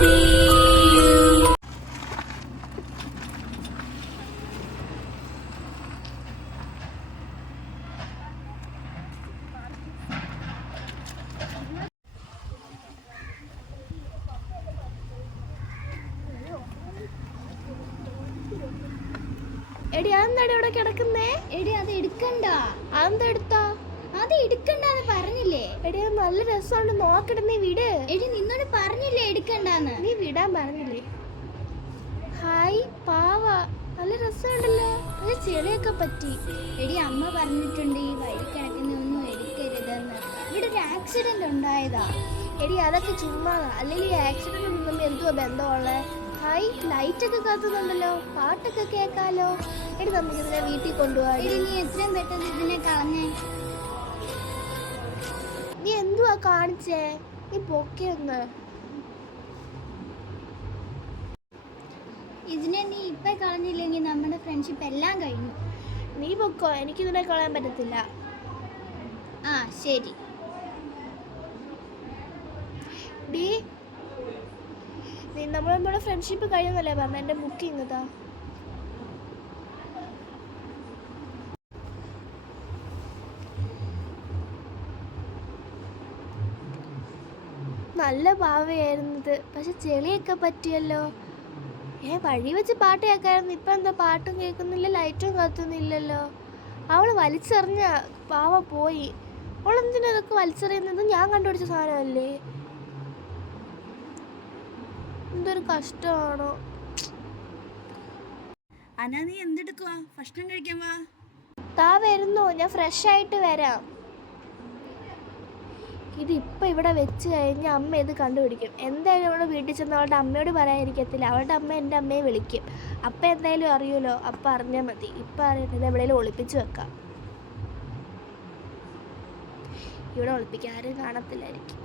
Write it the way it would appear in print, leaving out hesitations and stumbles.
എടി അതെന്താടി ഇവിടെ കിടക്കുന്നേ? എടി അത് എടുക്കണ്ട. അതെന്താ എടുത്താ? അത് എടുക്കണ്ടെന്ന് പറഞ്ഞില്ലേ? എടി അത് നല്ല രസമുണ്ട്, നോക്കട്ടെ, നീ വിട്. എടി നിന്നോട് പറഞ്ഞില്ലേ എടുക്കണ്ടെന്ന്? നീ വിടാൻ പറഞ്ഞില്ലേ? ഹായ് പാവ, നല്ല രസമുണ്ടല്ലോ. അത് ചെളിയൊക്കെ പറ്റി. എടി അമ്മ പറഞ്ഞിട്ടുണ്ട് ഈ വഴി കിടക്കുന്ന ഒന്നും എടുക്കരുതെന്ന്. ഇവിടെ ഒരു ആക്സിഡന്റ് ഉണ്ടായതാ. എടി അതൊക്കെ ചുമ്മാതാ, അല്ലെങ്കിൽ ഈ ആക്സിഡന്റ് ഒന്നും തമ്മിൽ എന്തുവാ ബന്ധമുള്ളത്? ഹായ് ലൈറ്റൊക്കെ കത്തുന്നുണ്ടല്ലോ, പാട്ടൊക്കെ കേൾക്കാലോ. എടി നമുക്കിതിനെ വീട്ടിൽ കൊണ്ടുപോകാം. എടി നീ എത്രയും പെട്ടെന്ന് ഇതിനെ കളഞ്ഞേ. നീ എന്തുവാ കാണിച്ചേ? നീ പൊക്കിയൊന്ന്. ഇതിനെ നീ ഇപ്പം കളഞ്ഞില്ലെങ്കിൽ നമ്മുടെ ഫ്രണ്ട്ഷിപ്പ് എല്ലാം കഴിഞ്ഞു. നീ പൊക്കോ, എനിക്കിതിനെ കളയാൻ പറ്റത്തില്ല. ആ ശരി. ഡീ നമ്മുടെ ഫ്രണ്ട്ഷിപ്പ് കഴിയുന്നല്ലേ പറഞ്ഞ? എൻ്റെ ബുക്കിംഗ് ഇതാ. നല്ല പാവയായിരുന്നത്, പക്ഷെ ചെളിയൊക്കെ പറ്റിയല്ലോ. വഴി വെച്ച് പാട്ട് കേൾക്കായിരുന്നു. ഇപ്പം എന്താ പാട്ടും കേൾക്കുന്നില്ല, ലൈറ്റും കത്തുന്നില്ലല്ലോ. അവൾ വലിച്ചെറിഞ്ഞ പാവ പോയി. അവളെന്തിനാ ഇതൊക്കെ വലിച്ചെറിയുന്നത്? ഞാൻ കണ്ടുപിടിച്ച സാധനമല്ലേ. എന്തൊരു കഷ്ടമാണോ. അനാ നീ എന്തെടുക്കുവാ? ഭക്ഷണം കഴിക്കാൻ വാ. താ വരുന്നോ? ഞാൻ ഫ്രഷ് ആയിട്ട് വരാം. ഇതിപ്പോൾ ഇവിടെ വെച്ച് കഴിഞ്ഞ് അമ്മ ഇത് കണ്ടുപിടിക്കും. എന്തായാലും അവളുടെ വീട്ടിൽ ചെന്ന് അവളുടെ അമ്മയോട് പറയാതിരിക്കത്തില്ല. അവളുടെ അമ്മ എൻ്റെ അമ്മയെ വിളിക്കും. അപ്പം എന്തായാലും അറിയുമല്ലോ, അപ്പം അറിഞ്ഞാൽ മതി. ഇപ്പം അറിയുന്നത് എവിടെയെങ്കിലും ഒളിപ്പിച്ച് വെക്കാം. ഇവിടെ ഒളിപ്പിക്കാൻ ആരും കാണത്തില്ലായിരിക്കും.